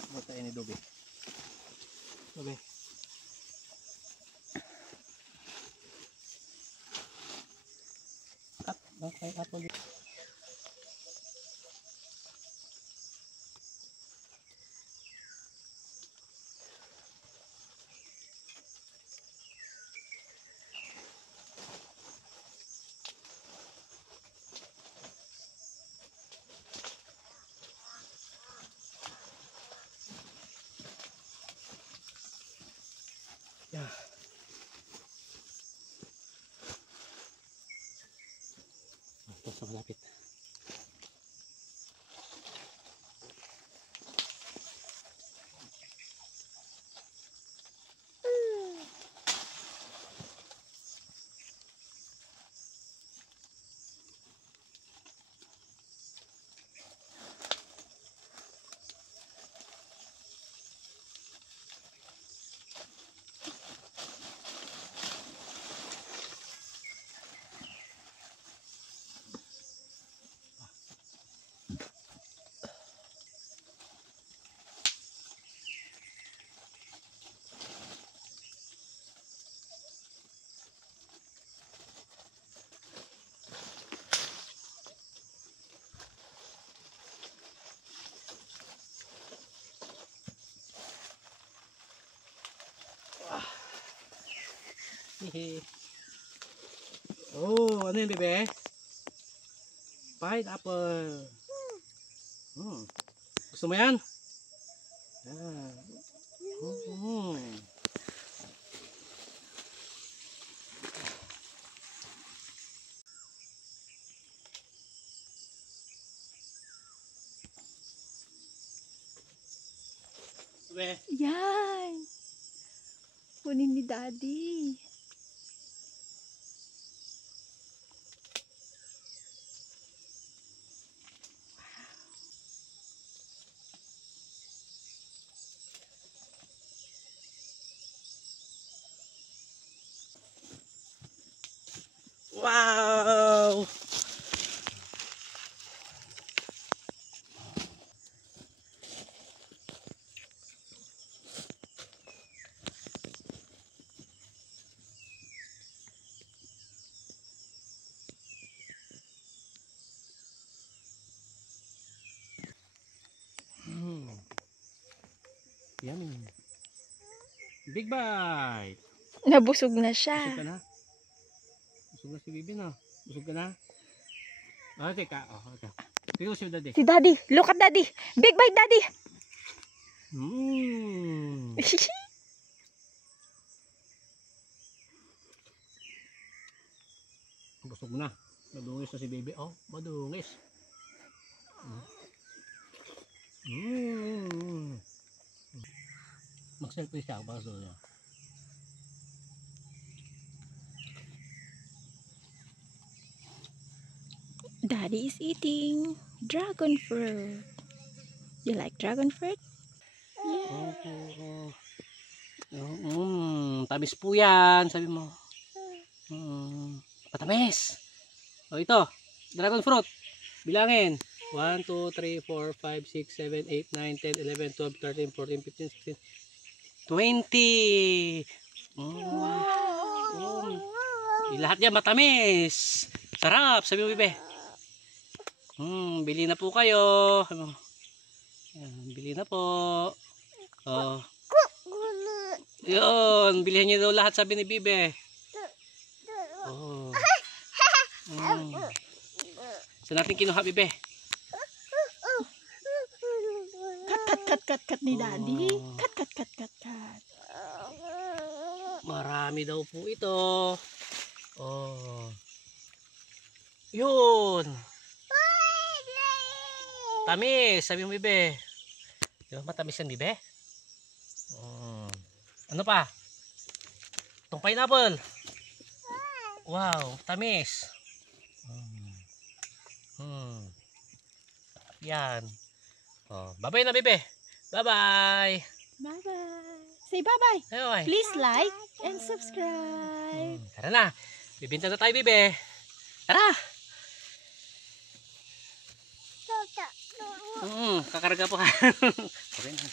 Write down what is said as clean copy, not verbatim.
Cut tayo ni Dobe. Dobe. Cut. Okay, apple dito. Yeah. Ito sa malapit. Oh, ano yun, bebe? Pineapple. Gusto mo yan? Ah. Bebe. Yan. Kunin ni Daddy. Wow! Yummy. Big bite. Nabusog na siya. Busog ka na? Busog na si Bibi na. Busog ka na? Ah, teka. Oh, okay. Tingnan si Daddy. Si Daddy. Look at Daddy. Big bite, Daddy. Busog na. Madungis na si Bibi. Oh, madungis. Mag-selfie siya. Baka gusto niya. Daddy is eating dragon fruit. You like dragon fruit? Tamis po yan. Sabi mo. Patamis. O ito. Dragon fruit. Bilangin. 1, 2, 3, 4, 5, 6, 7, 8, 9, 10, 11, 12, 13, 14, 15, 16, 20. Lahat yan matamis. Sarap. Sabi mo, Bibe. Bili na po kayo. Bili na po. Oh. Yun. Bilihan nyo daw lahat, sabi ni Bibe. Oh. Saan natin kinuha, Bibe? Cut ni Daddy. Cut. Marami daw po ito. Oh. Yun. Tamis, sabi mo, Bibe. Di ba matamis yan, Bibe? Ano pa? Itong pineapple. Wow, tamis. Yan. Oh, bye-bye na, Bibe. Bye-bye. Bye-bye. Say bye-bye. Bye-bye. Please like and subscribe. Tara na. Bibinta na tayo, Bibe. Tara. Kakarga po ka. Okay na.